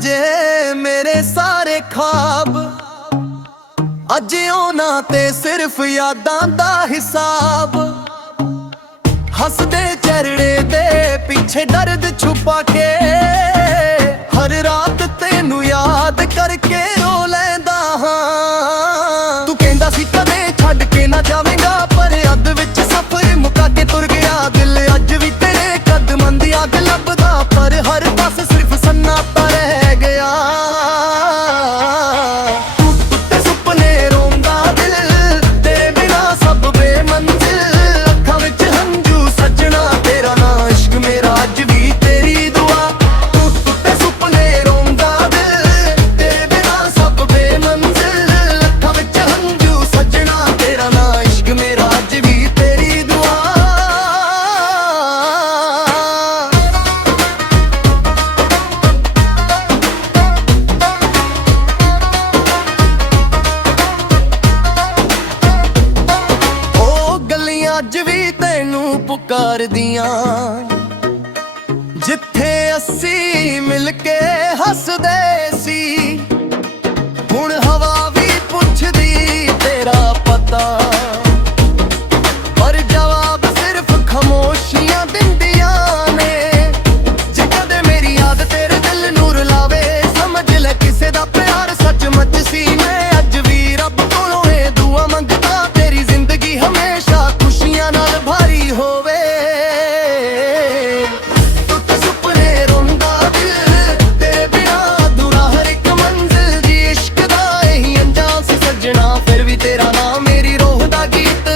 ਜੇ ਮੇਰੇ ਸਾਰੇ ਖਾਬ ਅੱਜ ਉਹਨਾਂ ਤੇ ਸਿਰਫ ਯਾਦਾਂ ਦਾ ਹਿਸਾਬ। ਹੱਸਦੇ ਚਿਹਰੇ ਦੇ ਪਿੱਛੇ ਦਰਦ ਛੁਪਾ ਕੇ ਹਰ ਰਾਤ ਤੈਨੂੰ ਯਾਦ ਕਰਕੇ ਰੋ ਲੈਂਦਾ ਹਾਂ। ਤੂੰ ਕਹਿੰਦਾ ਸੀ ਕਦੇ ਛੱਡ ਕੇ ਨਾ ਜਾਵੇਂਗਾ, ਪਰ ਅੱਧ ਵਿੱਚ ਸਫ਼ਰ ਮੁਕਾ ਕੇ ਤੁਰ ਗਿਆ। ਦਿਲ ਅੱਜ ਵੀ ਤੇਰੇ ਕਦਮਾਂ ਦੀ ਅੱਗ ਲੱਭਦਾ, ਪਰ ਹਰ ਪਾਸੇ ਸਿਰਫ ਸन्नाटा ਰਹਿ ਗਿਆ। ਟੁੱਟੇ ਸੁਪਨੇ ਰੋਂਦਾ ਦਿਲ, ਤੇਰੇ ਬਿਨਾ ਸਭ ਬੇਮੰਜ਼ਿਲ। ਅੱਖਾਂ ਵਿੱਚ ਹੰਝੂ ਸੱਜਣਾ, ਤੇਰਾ ਨਾਂ ਇਸ਼ਕ ਮੇਰਾ ਅੱਜ ਵੀ ਤੇਰੀ ਦੁਆ। ਟੁੱਟੇ ਸੁਪਨੇ ਰੋਂਦਾ ਦਿਲ, ਤੇਰੇ ਬਿਨਾ ਸਭ ਬੇਮੰਜ਼ਿਲ। ਅੱਖਾਂ ਵਿੱਚ ਹੰਝੂ ਸੱਜਣਾ, ਤੇਰਾ ਨਾਂ ਇਸ਼ਕ ਮੇਰਾ ਅੱਜ ਵੀ ਤੇਰੀ ਦੁਆ। ਅੱਜ ਵੀ ਤੈਨੂੰ ਪੁਕਾਰਦੀਆਂ, ਜਿੱਥੇ ਅਸੀਂ ਮਿਲ ਕੇ ਹੱਸਦੇ ਸੀ। ਹੁਣ ਹਵਾ ਵੀ ਪੁੱਛਦੀ ਤੇਰਾ ਪਤਾ, ਪਰ ਜਵਾਬ ਸਿਰਫ ਖਾਮੋਸ਼ੀਆਂ ਦਿੰਦੀਆਂ ਨੇ। ਜੇ ਕਦੇ ਮੇਰੀ ਯਾਦ ਤੇਰੇ ਦਿਲ ਨੂੰ ਰੁਲਾਵੇ, ਸਮਝ ਲੈ ਕਿਸੇ ਦਾ ਪਿਆਰ ਸੱਚਮੁੱਚ ਸੀ। ਮੈਂ ਅੱਜ ਵੀ ਰੱਬ ਕੋਲੋਂ ਇਹ ਦੁਆ ਮੰਗਦਾ, ਤੇਰੀ ਜ਼ਿੰਦਗੀ ਹਮੇਸ਼ਾ ਨਾਲ ਭਾਰੀ ਹੋਵੇ। ਟੁੱਟੇ ਸੁਪਨੇ ਰੋਂਦਾ ਦਿਲ, ਤੇਰੇ ਬਿਨਾ ਅਧੂਰਾ ਹਰ ਇੱਕ ਮੰਜ਼ਿਲ। ਜੀ ਇਸ਼ਕ ਦਾ ਇਹੀ ਅੰਜਾਮ ਸੀ ਸੱਜਣਾ, ਫਿਰ ਵੀ ਤੇਰਾ ਨਾਮ ਮੇਰੀ ਰੂਹ ਦਾ ਗੀਤ।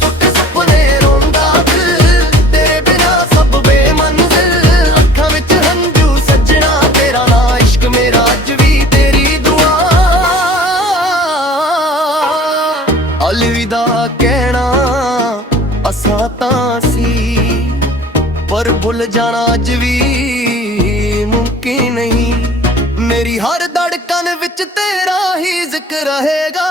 ਟੁੱਟੇ ਸੁਪਨੇ ਰੋਂਦਾ ਦਿਲ, ਤੇਰੇ ਬਿਨਾ ਸਭ ਬੇਮੰਜ਼ਿਲ। ਅੱਖਾਂ ਵਿੱਚ ਹੰਝੂ ਸੱਜਣਾ, ਤੇਰਾ ਨਾਂ ਇਸ਼ਕ ਮੇਰਾ ਅੱਜ ਵੀ ਤੇਰੀ ਦੁਆ। ਅਲਵਿਦਾ ਕਹਿਣਾ ਅਸਾਂ ਤਾਂ ਸੀ, ਪਰ ਭੁੱਲ ਜਾਣਾ ਅੱਜ ਵੀ ਮੁਮਕਿਨ ਨਹੀਂ। ਮੇਰੀ ਹਰ ਧੜਕਣ ਵਿੱਚ ਤੇਰਾ ਹੀ ਜ਼ਿਕਰ ਰਹੇਗਾ।